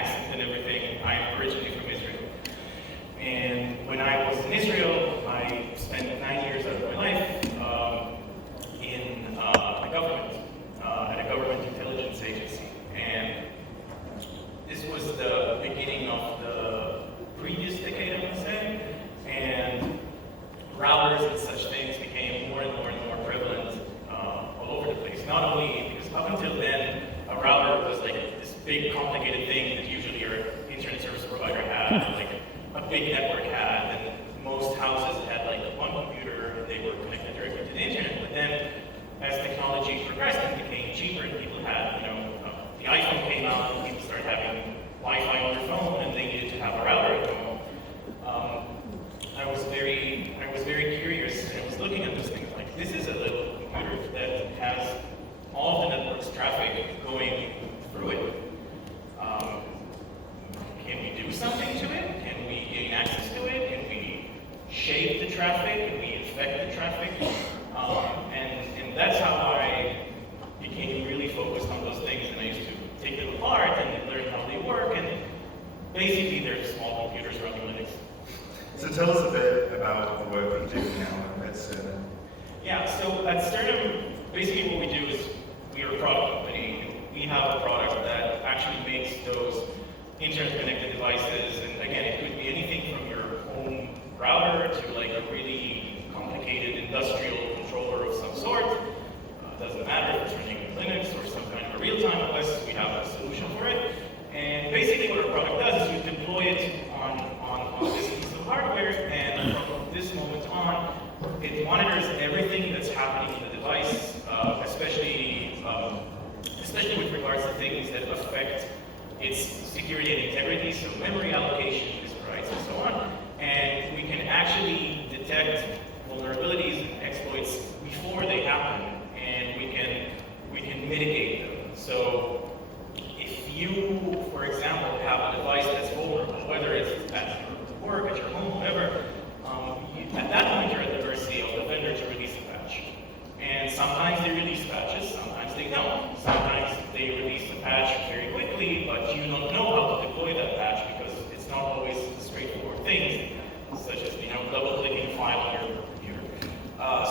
accent and everything. I'm originally from Israel. And when I was in Israel, I spent 9 years of my life in the government, at a government intelligence agency. And this was the beginning of the previous decade, I would say. And routers and such things became more and more and more prevalent all over the place. Not only because up until then, a router was like this big complicated thing that usually your internet service provider had, or like a big network had, and most houses had like one computer and they were connected directly to the internet. But then as technology progressed and became cheaper and people had, the iPhone came out and people started having Wi-Fi on their phone and they needed to have a router at home. I was very curious, and I was looking at this thing like, this is a little computer that has all the network's traffic going through it. Can we do something to it? Can we gain access to it? Can we shape the traffic? Can we affect the traffic? And that's how I became really focused on those things, and I used to take them apart and learn how they work, and basically they're small computers running Linux. So tell us a bit about the work you do now at Sternum. Yeah, so at Sternum, basically what we do is we are a product company. We have a product that actually makes those internet-connected devices, and again, it could be anything from your home router to like a really complicated industrial controller of some sort. Doesn't matter if it's running Linux or some kind of a real-time OS, we have a solution for it. And basically what our product does is we deploy it on this piece of hardware, and from this moment on, it monitors everything that's happening in the device, especially with regards to things that affect its security and integrity, so memory allocation, disk writes, and so on. And we can actually detect vulnerabilities and exploits before they happen, and we can mitigate them. So if you, for example, have a device that's vulnerable, whether it's at your work, at your home, whatever, at that moment you're at the mercy of the vendor to release a patch. And sometimes they release patches, sometimes they don't. Sometimes they release the patch very quickly, but you don't know how to deploy that patch because it's not always straightforward things, such as double-clicking a file on your computer.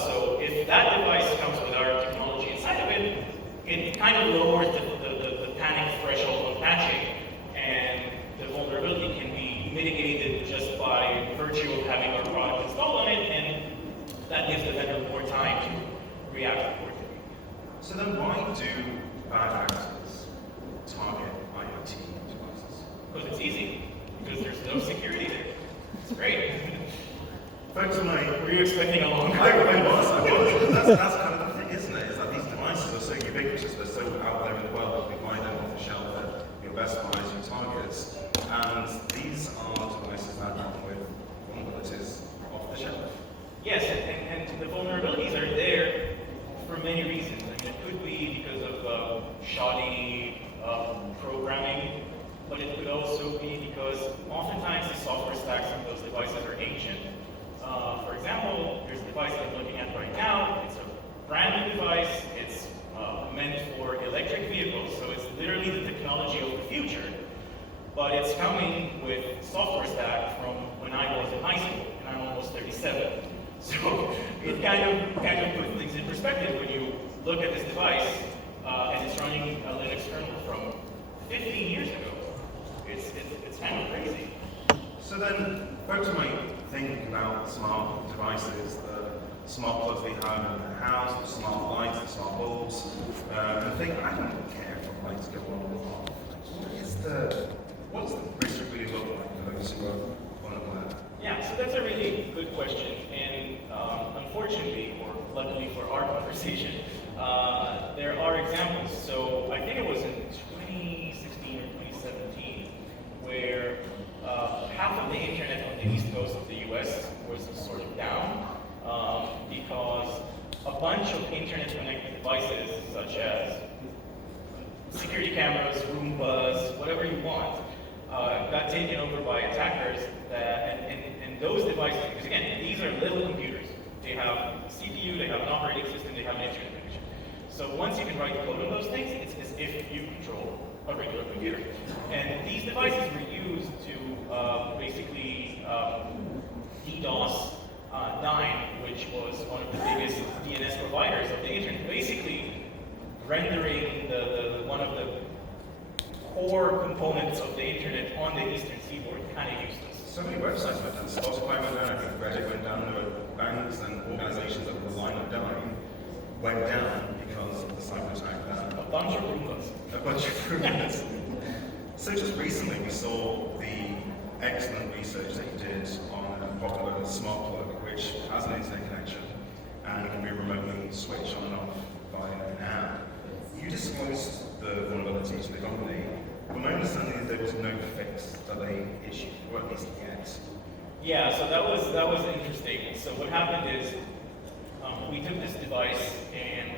So if that device comes with our technology inside of it, it kind of lowers the panic threshold of patching, and the vulnerability can be mitigated just by virtue of having our product installed on it, and that gives the vendor more time to react accordingly. So then why do bad actors target IoT devices? Because it's easy, because there's no security there. It's great. Back to my... Were you expecting a long I was. That's kind of the thing, isn't it? Is that these devices are so ubiquitous, they're so out there in the world, that we buy them off the shelf at your Best Buys, your Targets, and these are devices that come with vulnerabilities off the shelf. Yes, and the vulnerabilities are there for many reasons. I mean, it could be because of shoddy programming, but it could also be because oftentimes the software stacks on those devices are ancient. For example, there's a device I'm looking at right now. It's a brand new device. It's meant for electric vehicles, so it's literally the technology of the future. But it's coming with software stack from when I was in high school, and I'm almost 37. So it kind of puts things in perspective when you look at this device and it's running a Linux kernel from 15 years ago. It's kind of crazy. So then, back to my thinking about smart devices, the smart plugs we have in the house, the smart lights, the smart bulbs. I think I don't care if the lights go on or off. What does the risk really look like for those who are unaware? Yeah, so that's a really good question, and unfortunately, or luckily for our conversation, there are examples. So I think it was in 2016 or 2017 where half of the internet on the east coast of the US was sort of down because a bunch of internet-connected devices, such as security cameras, Roombas, whatever you want, got taken over by attackers. And those devices, because again, these are little computers. They have a CPU, they have an operating system, they have an internet connection. So once you can write code on those things, it's as if you control a regular computer. And these devices were used to basically DDoS 9, which was one of the biggest DNS providers of the internet, basically rendering one of the core components of the internet on the eastern seaboard kind of useless. So many websites went down. Spotify went down, I think Reddit went down. There were banks and organizations that were line of dying went down because of the cyber attack that A bunch of rumors. a bunch of rumors. So just recently we saw the excellent research that you did on a popular smart plug which has an internet connection and can be remotely switched on and off by an app. You disclosed the vulnerability to the company, but my understanding is there was no fix that they issued, or at least yet. Yeah, so that was interesting. So what happened is we took this device, and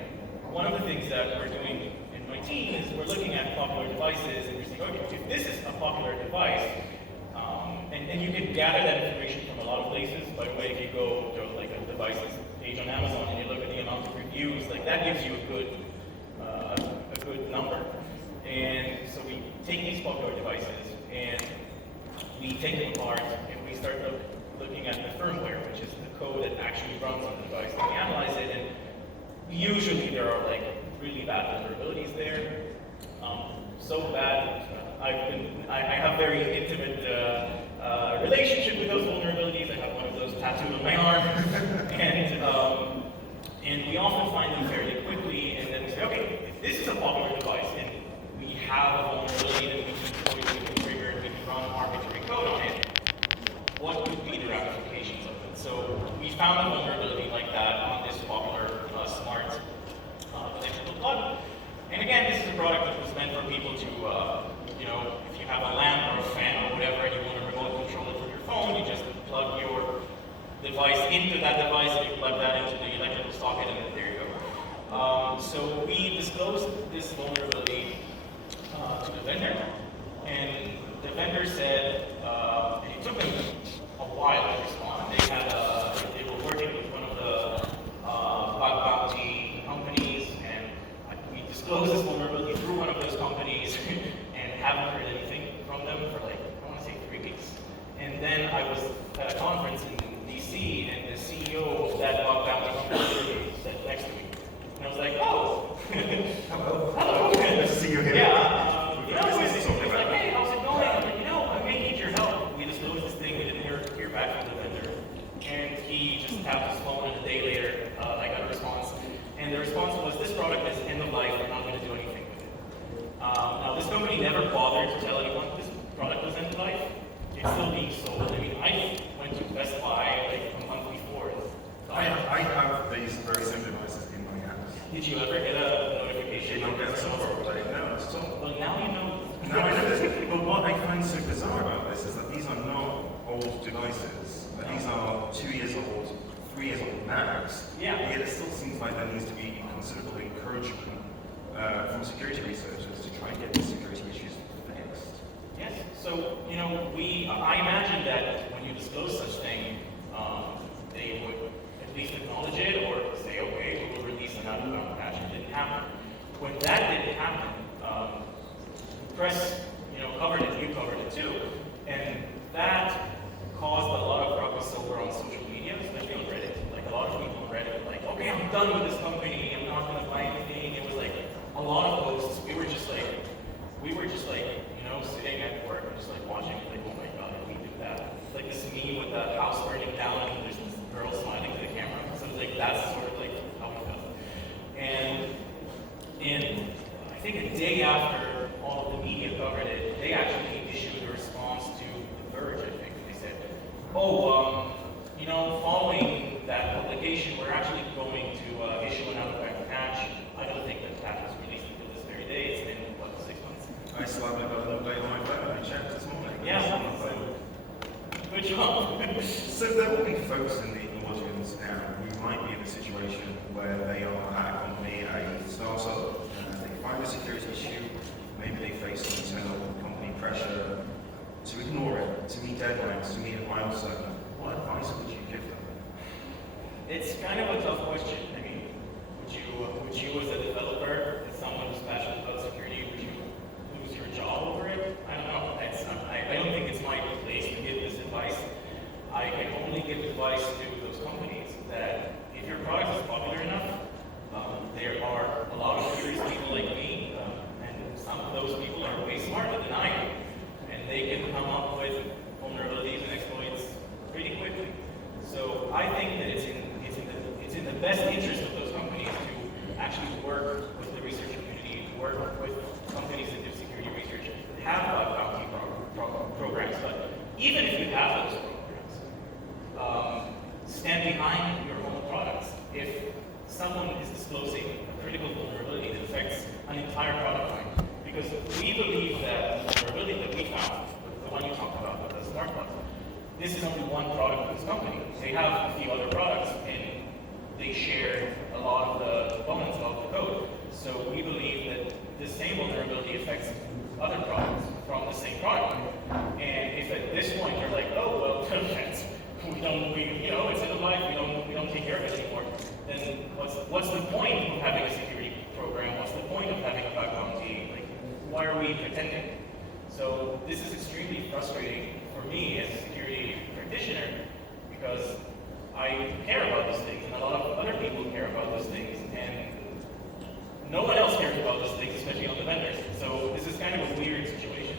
one of the things that we're doing in my team is we're looking at popular devices, and we're saying, okay, if this is a popular device, and you can gather that information from a lot of places. By the way, if you go to like a devices page on Amazon and you look at the amount of reviews, like that gives you a good number. And so we take these popular devices and we take them apart and we start looking at the firmware, which is the code that actually runs on the device. And we analyze it, and usually there are like really bad vulnerabilities there. So bad, I have very intimate relationship with those vulnerabilities. I have one of those tattooed on my arm, and we often find them fairly quickly. And then we say, okay, if this is a popular device and we have a vulnerability that we can trigger and we can run arbitrary code on it, what would be the ramifications of it? So we found a vulnerability like that on this popular smart electrical plug. And again, this is a product that was meant for people to, if you have a lamp or a fan or whatever and you want to remote control it from your phone, you just plug your device into that device and you plug that into the electrical socket and then there you go. So we disclosed this vulnerability to the vendor, and the vendor said, and it took them a while to respond. They were working with one of the bug bounty companies, and we disclosed this vulnerability through one of those companies, and haven't heard anything from them for like, I want to say 3 weeks. And then I was at a conference in DC, and the CEO of that bug bounty company sat next to me. And I was like, oh, hello. Nice to see you here. Yeah, he was like, hey, how's it going? I'm like, I may need your help. We disclosed this thing, we didn't hear back from the vendor. And he just tapped his phone, and a day later, I got a response. And the response was, this product is end of life, we're not going to do anything with it. Now, this company never bothered to tell anyone this product was end of life. It's still being sold. I mean, I went to Best Buy like a month before. I have these very same devices in my house. Did you ever get a notification? You don't get a software update, no, it's all. Well, now you know. Now I know this. But what I find so bizarre about this is that these are not old devices. But these are 2 years old, 3 years old max. Yeah. Yet it still seems like there needs to be considerable encouragement from security researchers to try and get these security issues fixed. Yes. So, I imagine that when you disclose such thing, they would at least acknowledge it or say, okay, we will release another patch. It didn't happen. When that didn't happen, the press, covered it, you covered it too, and that caused a lot of ruckus over on social media, especially on Reddit. Like a lot of people on Reddit were like, okay, I'm done with this company, I'm not gonna buy anything. It was like a lot of posts. We were just like, sitting at work and just like watching, like, oh my god, did we do that? It's like this meme with the house burning down and there's this girl smiling to the camera. So it's like that's sort of like how it goes. And I think a day after all of the media covered it, they actually issued a response to The Verge, I think. They said, following that publication, we're actually going to issue another patch. I don't think that patch was released until this very day. It's been, 6 months? I still haven't got an update on my phone. I checked this morning. Yeah. Good job. So there will be folks in the audience now who might be in a situation where they are at a company, a startup, and they find a security issue. Maybe they face some internal company pressure to ignore it, to meet deadlines, to meet a milestone. What advice would you give them? It's kind of a tough question. I mean, would you as a developer, as someone who's passionate about security, would you lose your job over it? I don't know. even if you have those programs, stand behind your own products. If someone is disclosing a critical vulnerability that affects an entire product line, because we believe that the vulnerability that we found, the one you talked about, the smart ones, this is only one product of this company. They have a few other products, and they share a lot of the components of the code. So we believe that the same vulnerability affects other products from the same product. And if at this point you're like, oh well, it's end of life, we don't take care of it anymore, then what's the point of having a security program? What's the point of having a bug bounty? Like, why are we pretending? So this is extremely frustrating for me as a security practitioner, because I care about those things, and a lot of other people care about those things, and no one else cares about those things, especially on the vendors. So this is kind of a weird situation.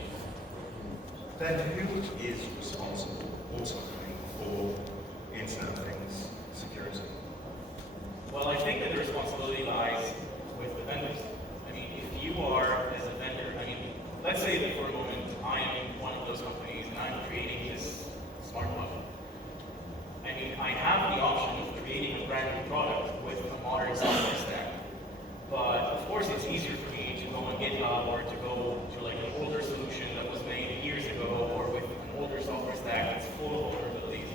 Then who is responsible ultimately for Internet of Things security? Well, I think that the responsibility lies with the vendors. I mean, if you are, as a vendor, let's say that for a moment I am one of those companies and I'm creating this smart button. I have the option of creating a brand new product with a modern software stack. But of course it's easier for me to go on GitHub or to go to like an older solution that was made years ago, or with an older software stack that's full of vulnerabilities.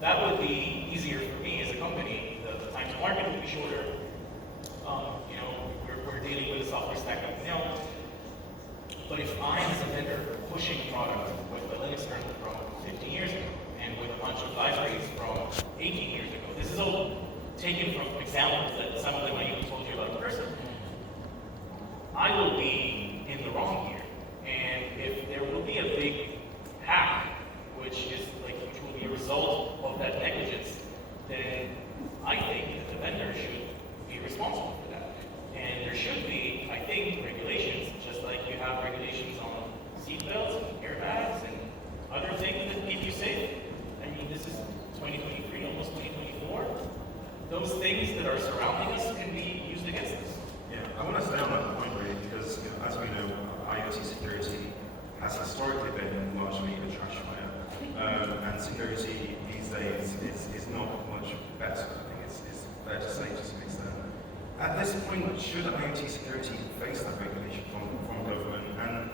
That would be easier for me as a company. The time to market would be shorter. We're dealing with a software stack that we know. But if I, as a vendor, pushing a product with a Linux kernel from 15 years ago, and with a bunch of libraries from 18 years ago, this is all taken from examples that some of them I even told you about in person, I will be in the wrong here. And if there will be a big hack, which will be a result of that negligence, then I think that the vendor should be responsible for that. And there should be, I think, regulations, just like you have regulations on seatbelts and airbags and other things that keep you safe. This is 2023, almost 2024. Those things that are surrounding us can be used against us. Yeah, I want to stay on that point really, because as we know, IoT security has historically been largely a trash fire, and security these days is not much better. I think it's fair to say to some extent. At this point, should IoT security face that regulation from government?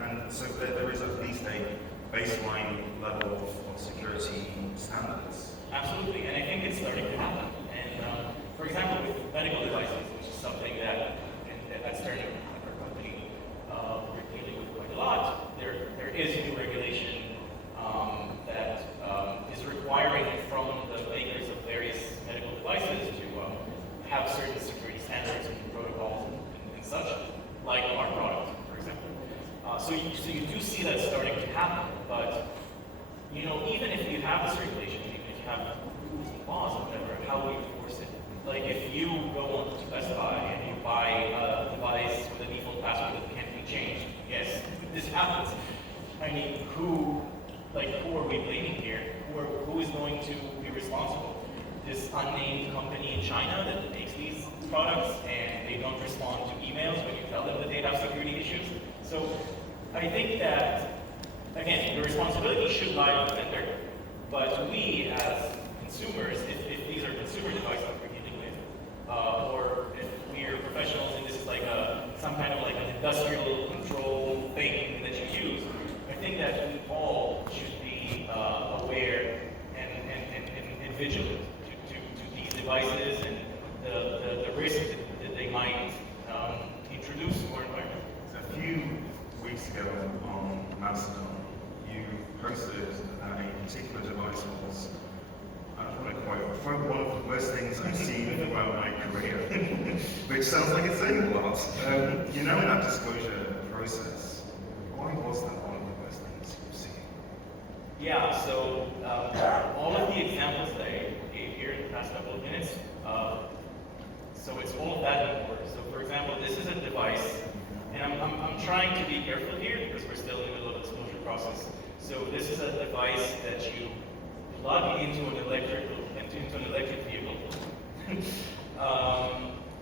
And so there is at least a baseline level of security standards. Absolutely, and I think it's starting to happen. And for example, with medical devices, which is something that at Stern, our company, we're dealing with quite a lot, there is new regulation that is requiring from the makers of various medical devices to have certain security standards and protocols and such, like our product, for example. So you do see that starting to happen, but even if you have this regulation, even if you have laws or whatever, how will you enforce it? Like if you go on to Best Buy and you buy a device with a default password that can't be changed, yes, this happens. Who are we blaming here? Who is going to be responsible? This unnamed company in China that makes these products, and they don't respond to emails when you tell them that they have security issues. So I think that, again, the responsibility should lie with the vendor, but we as consumers, if these are consumer devices that we're dealing with, or if we are professionals and this is like some kind of like an industrial control thing that you use, I think that we all should be aware and vigilant to these devices and the risk that they might introduce to our environment. A few weeks ago on Mastodon, you posted a particular device that was, I don't want to quote, probably one of the worst things I've seen throughout my career, which sounds like it's saying a lot. In that disclosure process, why was that one of the worst things you've seen? Yeah, so all of the examples that I gave here in the past couple of minutes, so it's all of that and more. So for example, this is a device, and I'm trying to be careful here because we're still in the middle of the disclosure process. So this is a device that you plug into an electric vehicle.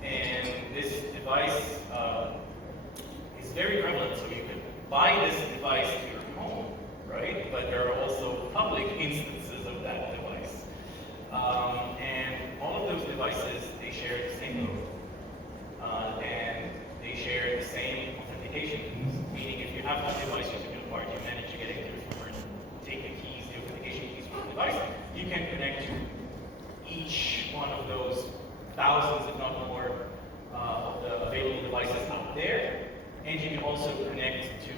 And this device is very prevalent, so you can buy this device to your home, right? But there are also instances of that device. And all of those devices, they share the same code. And they share the same authentication keys. Meaning if you have one device using a card, you manage to get into your phone and take the keys, the authentication keys from the device, you can connect to each one of those thousands, if not more, of the available devices out there. And you can also connect to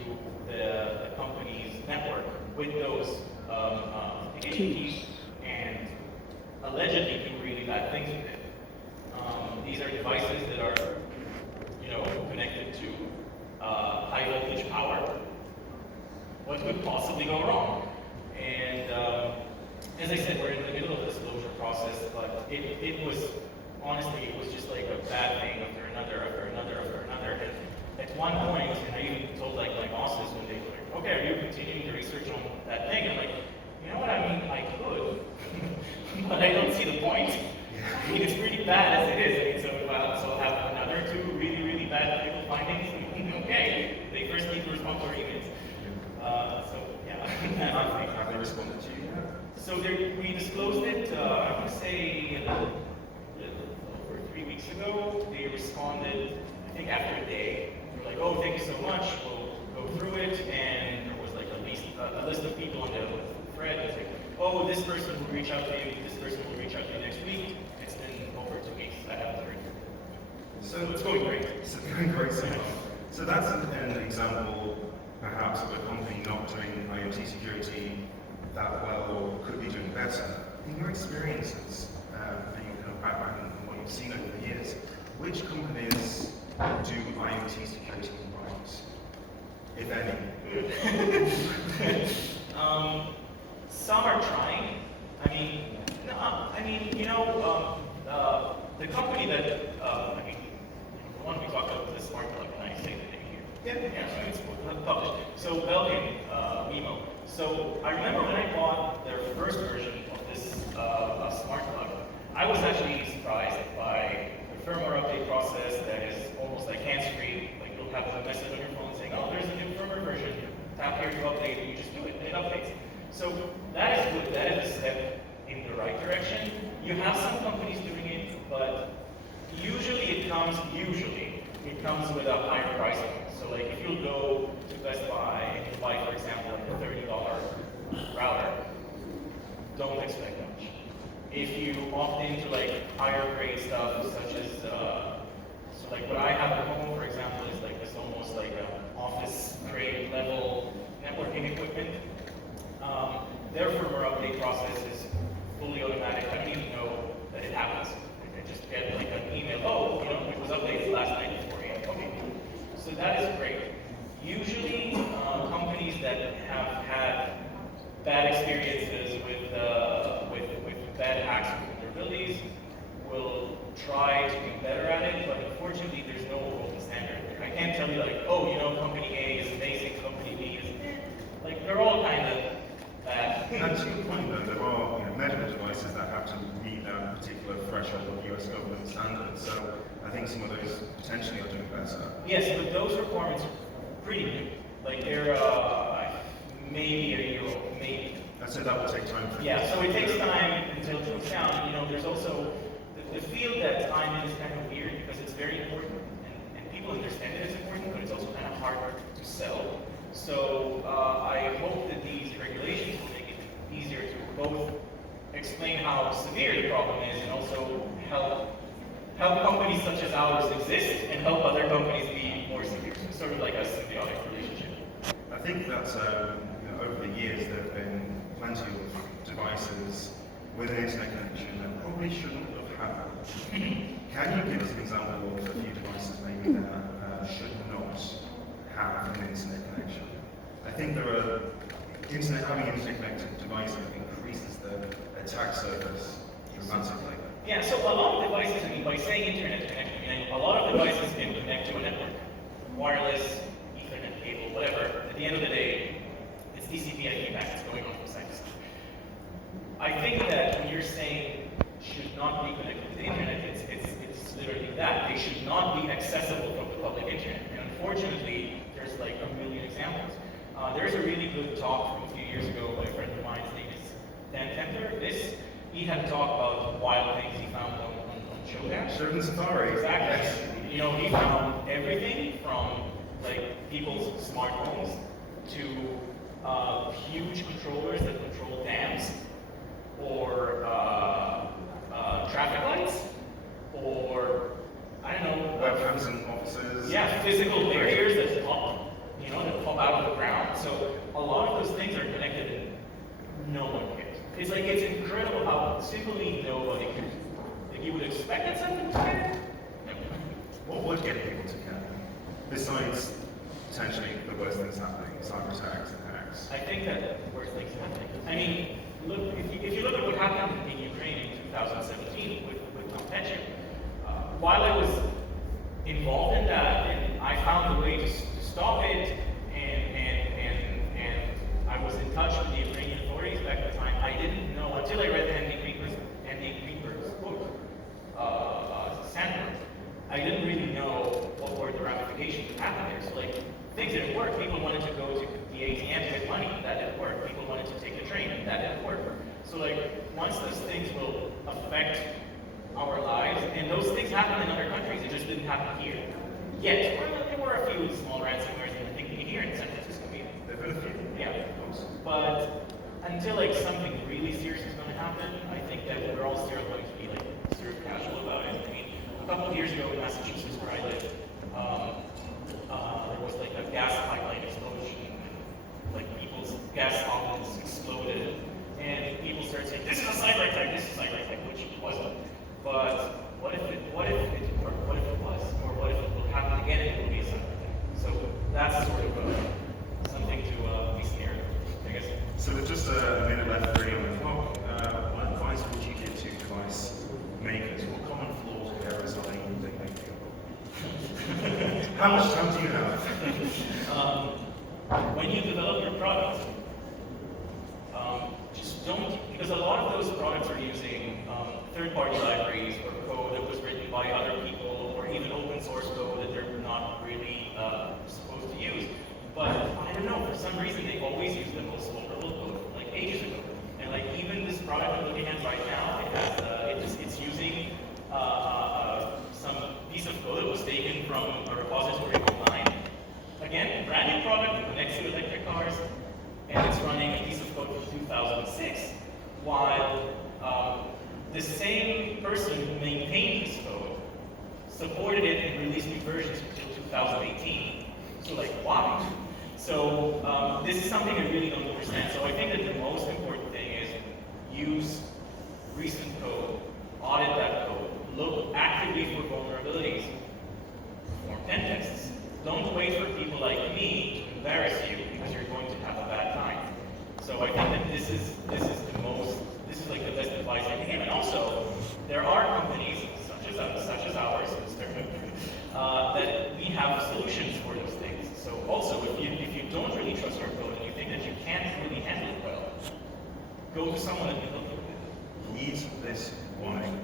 the company's network with those authentication keys and allegedly do really bad things with it. These are devices that are, connected to high voltage power. What could possibly go wrong? And as I said, we're in the middle of this closure process, but it was, honestly, it was just like a bad thing after another, after another, after another. And at one point, and I even told like my bosses when they were like, okay, are you continuing to research on that thing? I'm like, you know what I mean? I could, but I don't see the point. I mean, it's pretty bad as it is. I mean, so if I also have another two really, really bad technical findings, okay, they first need to respond to our emails. So, yeah. Have they responded to you yet? So we disclosed it, I want to say, over 3 weeks ago. They responded, I think after a day. They were like, oh, thank you so much, we'll go through it. And there was like at least a list of people on the thread. It's like, oh, this person will reach out to you, this person will reach out to you next week. It's been over 2 weeks, I haven't heard. So it's going great. It's going great so far. So that's an example, perhaps, of a company not doing IoT security that well or could be doing better. In your experiences, and your kind of background and what you've seen over the years, which companies do IoT security right, if any? Some are trying. The company that, the one we talked about, the smart plug, can I say the name here? Yeah, so it's published. So Belgian, Wemo. So I remember when I bought their first version of this smart plug, I was actually surprised by the firmware update process that is almost like hands-free. Like you'll have a message on your phone saying, oh, there's a new firmware version. Tap here to update, and you just do it, and it updates. So that is good. That is a step in the right direction. You have some companies doing it, but usually it comes with a higher price point. So like if you go to Best Buy and you buy, for example, like a $30 router, don't expect much. If you opt into like higher grade stuff, such as so like what I have at home, for example, is like this almost like an office grade level networking equipment. Their firmware update process is fully automatic. I don't even know that it happens. I just get like an email, oh, it was updated last night at 4 a.m. Okay, so that is great. Usually, companies that have had bad experiences with bad hacks with vulnerabilities will try to be better at it, but unfortunately, there's no golden standard. I can't tell you like, oh, company A is amazing, company B is like they're all kind of bad. And to your point, though, there are medical devices that have to meet that particular threshold of US government standards. So I think some of those potentially are doing better. Yes, but those requirements are pretty new. Like they're maybe a year old, maybe. So that will take time for Yeah, so it takes time until it goes down. There's also the field that I'm in is kind of weird because it's very important and people understand it as important, but it's also kind of harder to sell. So I hope that these regulations will make it easier to both explain how severe the problem is and also help companies such as ours exist and help other companies be more severe. So sort of like a symbiotic relationship. I think that over the years there have been plenty of devices with an internet connection that probably shouldn't have had that. Can you give us an example of a few devices maybe that should not have an internet connection? I think having an internet connected device increases the attack surface dramatically. Yeah, so a lot of devices, by saying internet connection, a lot of devices can connect to a network. Wireless, Ethernet cable, whatever. At the end of the day, it's TCP IP packets going on from side to side. I think that when you're saying should not be connected to the internet, it's literally that. They should not be accessible from the public internet. And unfortunately, there's like a million examples. There's a really good talk from a few years ago by a friend of mine. His name is Dan Tenter, he had talked about wild things he found on Shodan. Shodan Safari. Exactly. You know, he found everything from like people's smart homes to huge controllers that control dams, or traffic lights, or I don't know. Webcams in offices. Yeah, physical barriers that pop, that pop out of the ground. So a lot of those things are connected and no one cares. It's like, it's incredible how simply nobody cares. Like, you would expect that something to care. What would get people to care? Besides potentially the worst things happening, cyber attacks and hacks. I think that worst things happening. I mean, look, if you look at what happened in Ukraine in 2017 with contention, while I was involved in that, and I found a way to stop it, and I was in touch with the Ukrainian authorities back at the time, I didn't know, until I read Andy Greenberg's book, Sandworm, I didn't really know what were the ramifications that happened there. So like, things didn't work. People wanted to go to the ATM to get money, that didn't work. People wanted to take the train, that didn't work. So like, once those things will affect our lives, and those things happen in other countries, it just didn't happen here. Yet, there were a few small ransomwares, and I think here in San Francisco, maybe. Yeah, but until like something really serious is going to happen, I think that we're all still going to be like sort of casual about it. I mean, a couple of years ago in Massachusetts, where I live, there was like a gas pipeline explosion, like people's gas ovens exploded, and people started saying, "This is a cyber attack. This is a cyber attack," which it wasn't. But what if it was, or what if it will happen again and it will be a cyber attack? So that's sort of something to be scared of, I guess. So with just a minute left really on the clock, what advice would you give to device makers? What common flaws or errors are they making? How much time do you have? When you develop your product, just don't, because a lot of those products are using third-party libraries or code that was written by other people, or even open source code that they're not really supposed to use. But I don't know, for some reason they always use the most vulnerable code, like ages ago. And like even this product I'm looking at right now, it's using some piece of code that was taken from a repository online. Again, brand new product, connects to electric cars, and it's running a piece of code from 2006, while the same person who maintained this code supported it and released new versions until 2018. So like, why? So this is something I really don't understand. So I think that the most important thing is use recent code, audit that code, look actively for vulnerabilities, perform pen tests. Don't wait for people like me to embarrass you because you're going to have a bad time. So I think that this is like the best advice I can give. And also, there are companies such as ours, that we have solutions for those things. So also, if you don't really trust our code and you think that you can't really handle it well, go to someone that can help you with it. Heed this warning.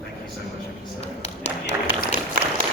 Thank you so much, Lisa. Thank you.